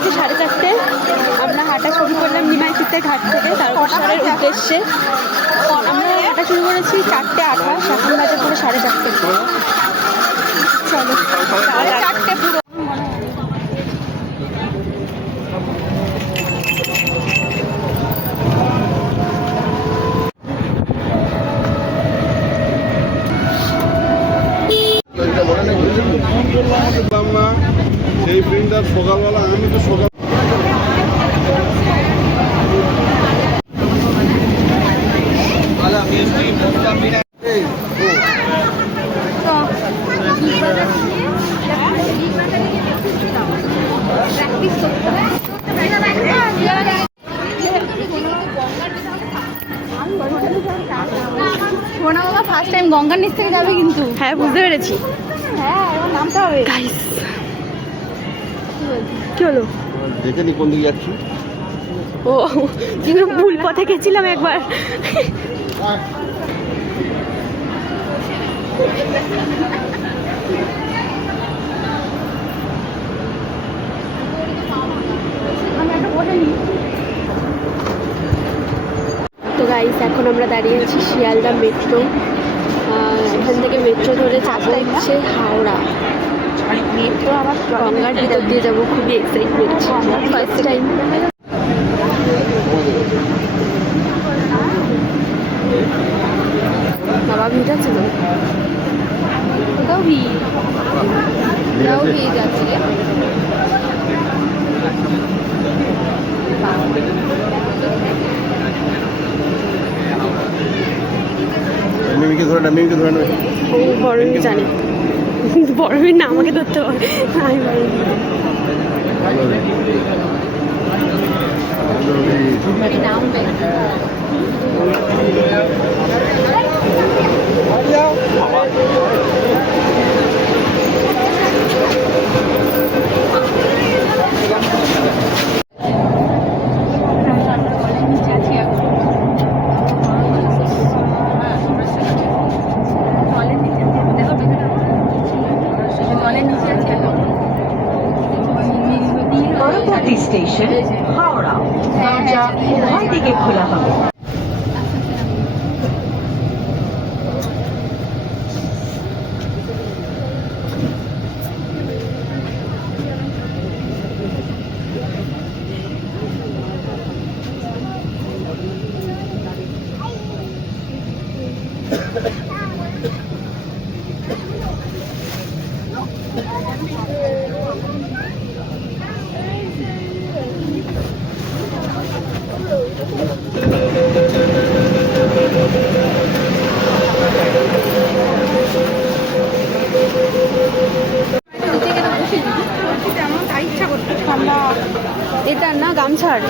বাজে 4:30। আমরা হাঁটা শুরু করলাম নিমাইচিত্তে ঘাট থেকে তারকেশ্বরের উদ্দেশ্যে। আমরা হাঁটা শুরু করেছি 4:28, এখন বাজে পুরো 4:30। চলো 4:30 পুরো। সেই প্রিন্টার সকালবেলা আমি তো সকাল সোনা বাবা ফার্স্ট টাইম গঙ্গার নিচ থেকে যাবে কিন্তু। হ্যাঁ বুঝতে পেরেছি। হ্যাঁ এবার নামতে হবে। গাইস কি হলো? দেখে নি কোন দিকে যাচ্ছি। ও কিন্তু ভুল পথে গেছিলাম একবার। তো গাইস এখন আমরা দাঁড়িয়ে আছি শিয়ালদা মেট্রো। এখান থেকে মেট্রো ধরে চাপা হচ্ছে হাওড়া। মেট্রো আবার গঙ্গার ভিতর দিয়ে যাবো, খুবই এক্সাইটমেন্ট, ফার্স্ট টাইম। বাবা ভিড় আছে তো, কোথাও ভিড়, কোথাও ভিড় যাচ্ছে। মিমিকে ধরে না, মিমিকে ধরে না। ও বড় মিমি জানে, বড় মিমি না আমাকে ধরতে হবে। আমি বড় পরবর্তী স্টেশন হাওড়া। দরজা উভয় দিকে খোলা হবে। এটা না গামছাড়।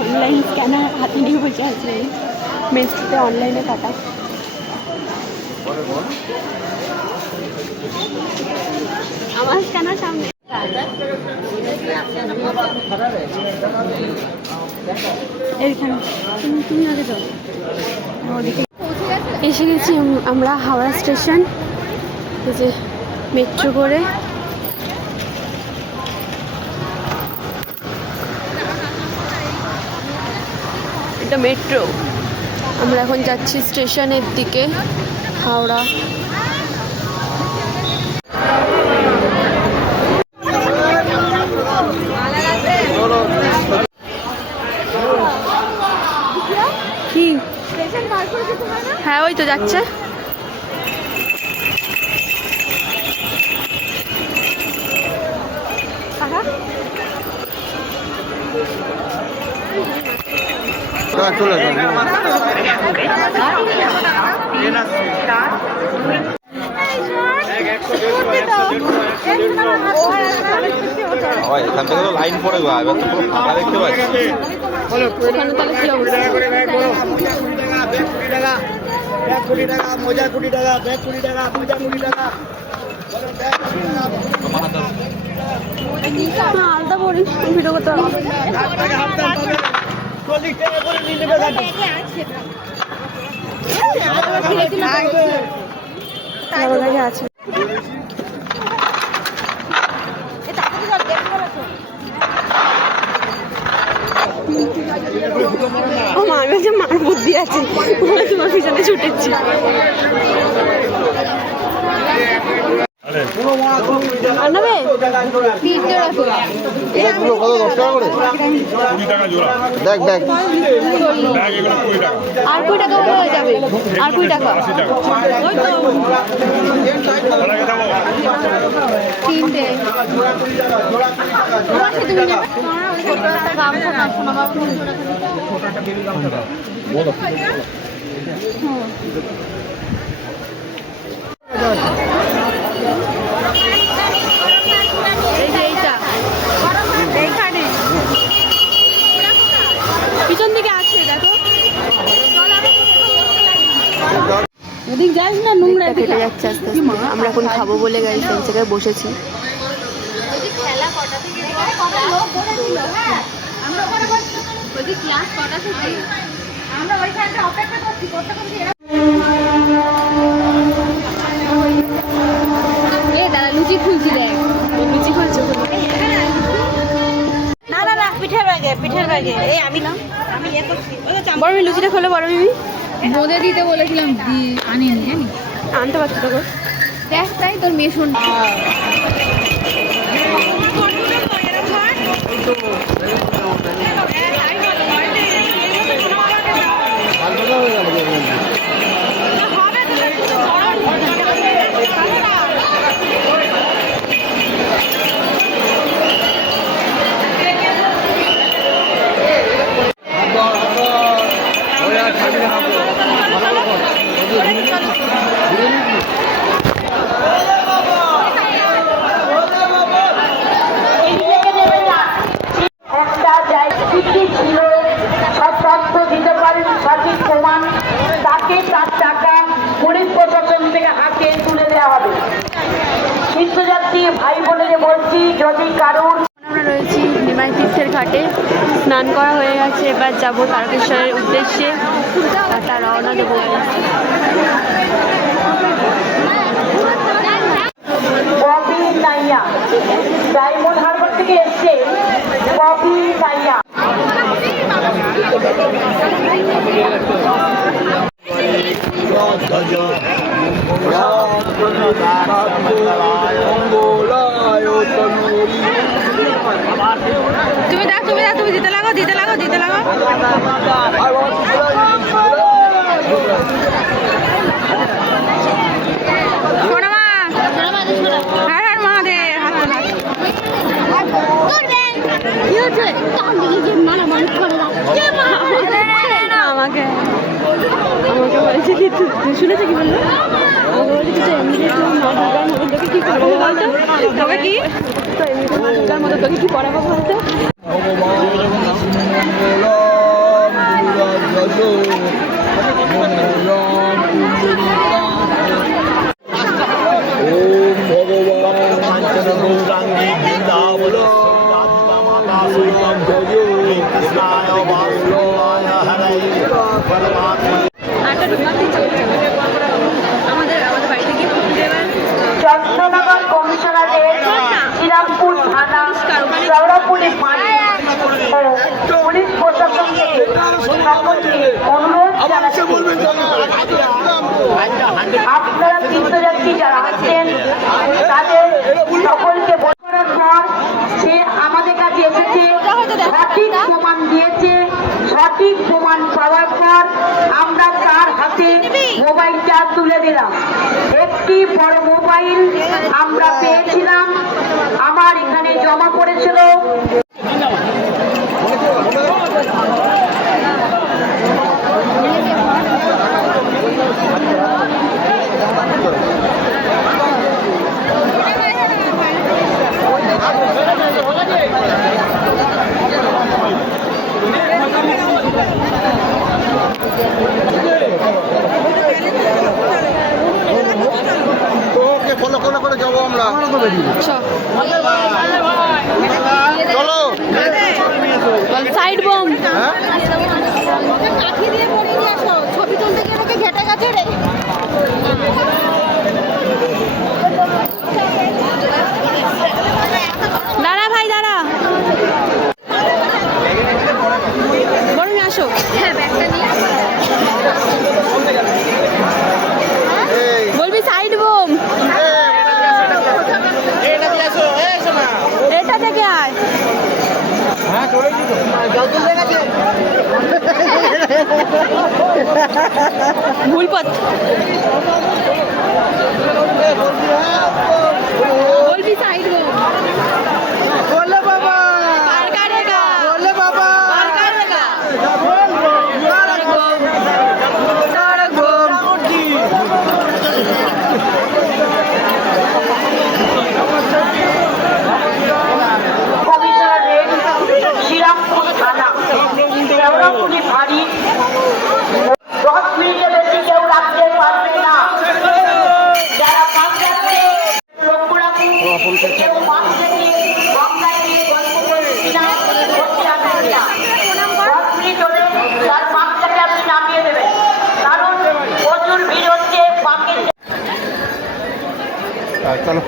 অনলাইন স্ক্যানার হাতে নিয়ে বসে আছে, মেসটিতে অনলাইনে কাটা। আমার স্ক্যানার সামনে। এইখানে তুমি আগে যাও, ওদিকে এসে গেছি আমরা হাওড়া স্টেশন। এই যে মেট্রো করে এটা মেট্রো। আমরা এখন যাচ্ছি স্টেশনের দিকে, হাওড়া। কি হ্যাঁ ওই তো যাচ্ছে। চলে এখান থেকে তো লাইন পড়ে গো, এবার তো পুরো ফাঁকা দেখতে পাচ্ছি। ওখানে তাহলে কি অবস্থা? ব্যাগ 20 টাকা, মোজা 20 টাকা, ব্যাগ 20 টাকা, মোজা 20 টাকা। আলাদা পড়ি ভিডিও করতে হবে। 40 টাকা করে নিয়ে নেবে দাদা। আছে ও মা, আমি যে মার বুদ্ধি আছে তোমার পিছনে ছুটেছি। আনবে এগুলো কত 10 টাকা করে? 20 টাকা জোড়া। দেখ দেখ ব্যাগ এগুলো 20 টাকা। আর 20 টাকা হয়ে যাবে, আর 20 টাকা 80 টাকা। ওটাকে দাও। তিনটে এইখানে পিছন দিকে আছে দেখো। ওদিক যাস না, নোংরা কেটে যাচ্ছে আস্তে আস্তে। আমরা এখন খাবো বলে গাড়ি সেই জায়গায় বসেছি। লুচি খুলছি, দেখ লুচি খুলছো। না না না, পিঠের ব্যাগে এই আমি বড় মিমি লুচিটা খোলো, বড় মিমি। বোঁদে দিতে বলেছিলাম আনিনি জানি আনতে পারছো তো গো। দেখ তাই তোর মেয়ে শোন একটা জায়গা ছিল সব তথ্য দিতে পারেন সঠিক প্রমাণ, তাকে তার টাকা পুলিশ প্রশাসন থেকে হাতে তুলে দেওয়া হবে। তীর্থযাত্রী ভাই বোনেরে বলছি, যদি কারোর আমরা রয়েছি নিমাই তীর্থের ঘাটে, স্নান করা হয়ে গেছে, এবার যাবো তারকেশ্বরের উদ্দেশ্যে। তা রওনা দেবো। ববি নাইয়া ডায়মন্ড হারবার থেকে এসছে। ববি নাইয়া তুমি দেখ, তুমি দেখ, তুমি দিতে লাগো, দিতে লাগো, দিতে লাগো। সোনামা, হ্যাঁ হ্যাঁ মহাদেব, হাত তোলা। কি হচ্ছে? আমাকে আমাকে বলেছে কি, তুই শুনেছে কি বললো? আমাকে বলেছে যে এমনি তো মা দুর্গার মতো তোকে কি করাবো বলতো? তবে কি তো এমনি তো মা দুর্গার মতো তোকে কি করাবো বলতো? আমাদের বাড়িতে গিয়ে চন্দ্রনগর কমিশনারের শ্রীরামপুর থানা চৌরাপুরে পানি পুলিশ প্রশাসন থেকে সকলকে অনুরোধ জানাচ্ছি, আপনারা তীর্থযাত্রী যারা আছেন তাদের সকলকে করার পর সে আমাদের কাছে এসেছে, সঠিক প্রমাণ দিয়েছে। সঠিক প্রমাণ পাওয়ার পর আমরা তার হাতে মোবাইলটা তুলে দিলাম। একটি বড় মোবাইল আমরা পেয়েছিলাম, আমার এখানে জমা পড়েছিল। ওকে ফলো করে যাবো আমরা। চ সাইড বোম। কাঠি দিয়ে পড়ে নিয়ে আসো, ছবি তুলতে গিয়ে ওকে ঘেটে গেছে রে। দাঁড়া ভাই দাঁড়া, বরং আসো। হ্যাঁ ব্যাগটা নিয়ে বলবি সাইড বোম। এটা থেকে আয়। ভুল পথ। বলবি সাইড বোম। আর কারেগা আর কারেগা কমিশনার রেড শ্রীরামপুর থানা শেওড়াফুলি ফাঁড়ি 10 মিনিটের বেশি কেউ রাখতে পারবে না। যারা মাছ রাখছে লক্ষ্মীরাপুর কেউ মাছ রেখে গঙ্গায় গিয়ে গল্প করছি না, করতে আসবেন না। 10 মিনিট হলে তার মাছটাকে আপনি নামিয়ে দেবেন, কারণ প্রচুর ভিড় হচ্ছে পাখির। চলো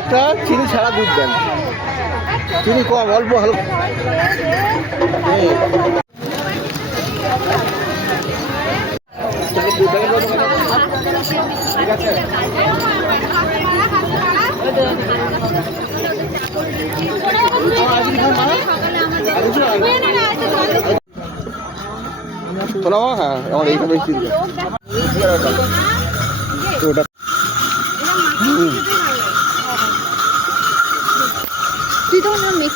একটা চিনি ছাড়া দুধ দেন, চিনি কম, অল্প হালকা। ঠিক আছে তোলা হ্যাঁ আমার এইখানে ওটা তুই তো আমার মেয়ে।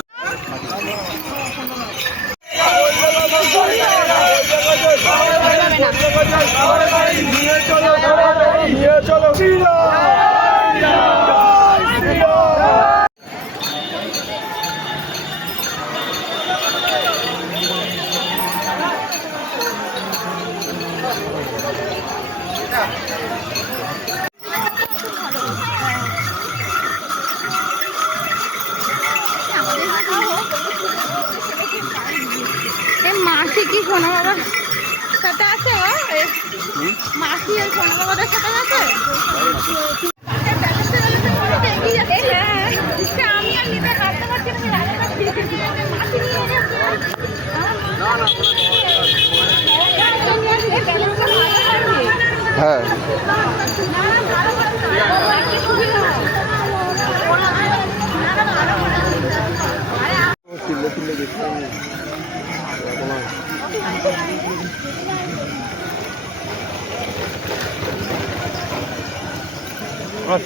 মাসি কি সোনা বাবার সাথে আছে? মাসি আর সোনা বাবাদের সাথে আছে? আমি আর নিতে হাঁটতে পারছি না। মাসি নিয়ে হ্যাঁ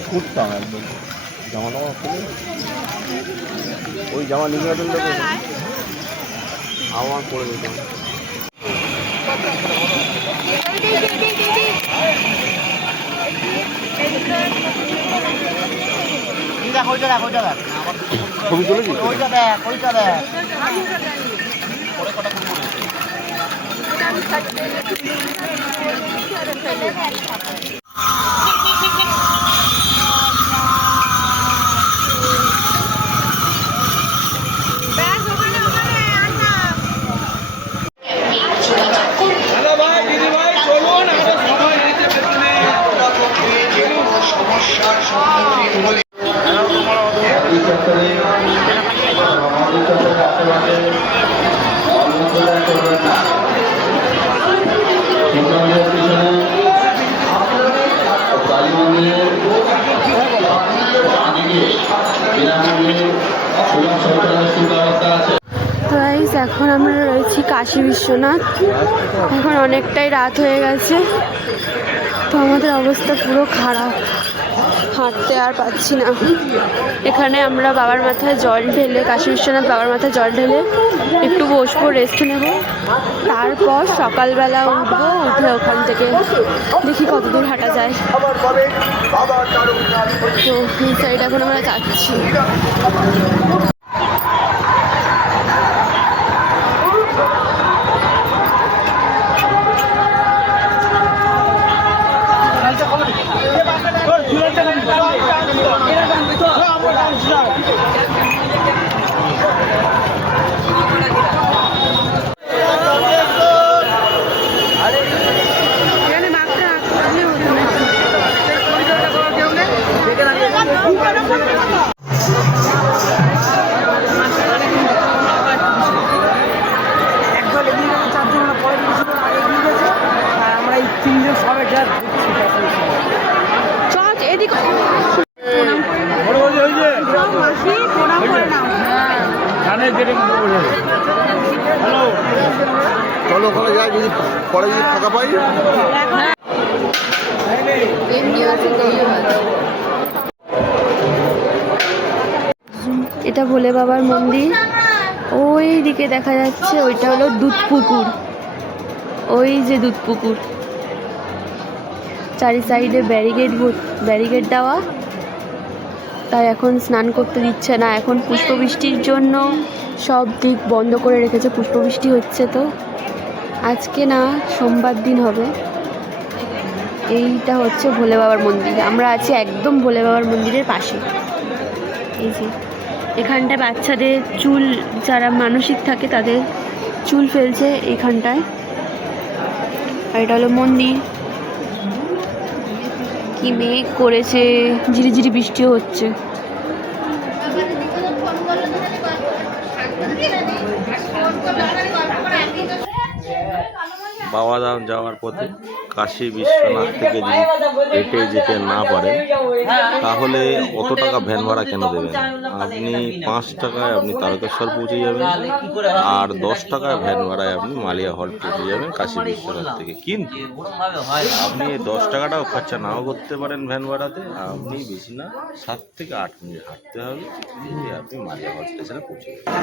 ছুটতাম একদম জামা টামা খুলে ওই জামা নির্বাচন আমার পরে দিতাম। ছবি তুলেছি পিছনে এখন আমরা রয়েছি কাশী বিশ্বনাথ। এখন অনেকটাই রাত হয়ে গেছে, তো আমাদের অবস্থা পুরো খারাপ, হাঁটতে আর পাচ্ছি না। এখানে আমরা বাবার মাথায় জল ঢেলে, কাশী বিশ্বনাথ বাবার মাথায় জল ঢেলে একটু বসবো, রেস্ট নেব, তারপর সকালবেলা উঠবো, উঠে ওখান থেকে দেখি কত দূর হাঁটা যায়। তো এই সাইড এখন আমরা যাচ্ছি। চলো ওখানে যাই, যদি পরে যদি ফাঁকা পাই। এটা ভোলে বাবার মন্দির। ওই দিকে দেখা যাচ্ছে, ওইটা হলো দুধ পুকুর। ওই যে দুধ পুকুর, চারি সাইডে ব্যারিকেড দেওয়া, তাই এখন স্নান করতে দিচ্ছে না। এখন পুষ্পবৃষ্টির জন্য সব দিক বন্ধ করে রেখেছে। পুষ্পবৃষ্টি হচ্ছে তো, আজকে না সোমবার দিন হবে। এইটা হচ্ছে ভোলে বাবার মন্দির। আমরা আছি একদম ভোলে বাবার মন্দিরের পাশে। এই যে এখানটায় বাচ্চাদের চুল, যারা মানসিক থাকে তাদের চুল ফেলছে এখানটায়। আর এটা হলো মন্দির। কি মেঘ করেছে, ঝিরিঝিরি বৃষ্টিও হচ্ছে। বাবাধাম যাওয়ার পথে কাশী বিশ্বনাথ থেকে যদি হেঁটে যেতে না পারেন, তাহলে অত টাকা ভ্যান ভাড়া কেন দেবেন? আপনি 5 টাকায় আপনি তারকেশ্বর পৌঁছে যাবেন, আর 10 টাকায় ভ্যান ভাড়ায় আপনি মালিয়া হল পৌঁছে যাবেন কাশী বিশ্বনাথ থেকে। কিন্তু আপনি 10 টাকাটাও খরচা নাও করতে পারেন ভ্যান ভাড়াতে, আপনি বেশি না 7 থেকে 8 মিনিট হাঁটতে হবে, আপনি মালিয়া হল স্টেশনে পৌঁছে যাবেন।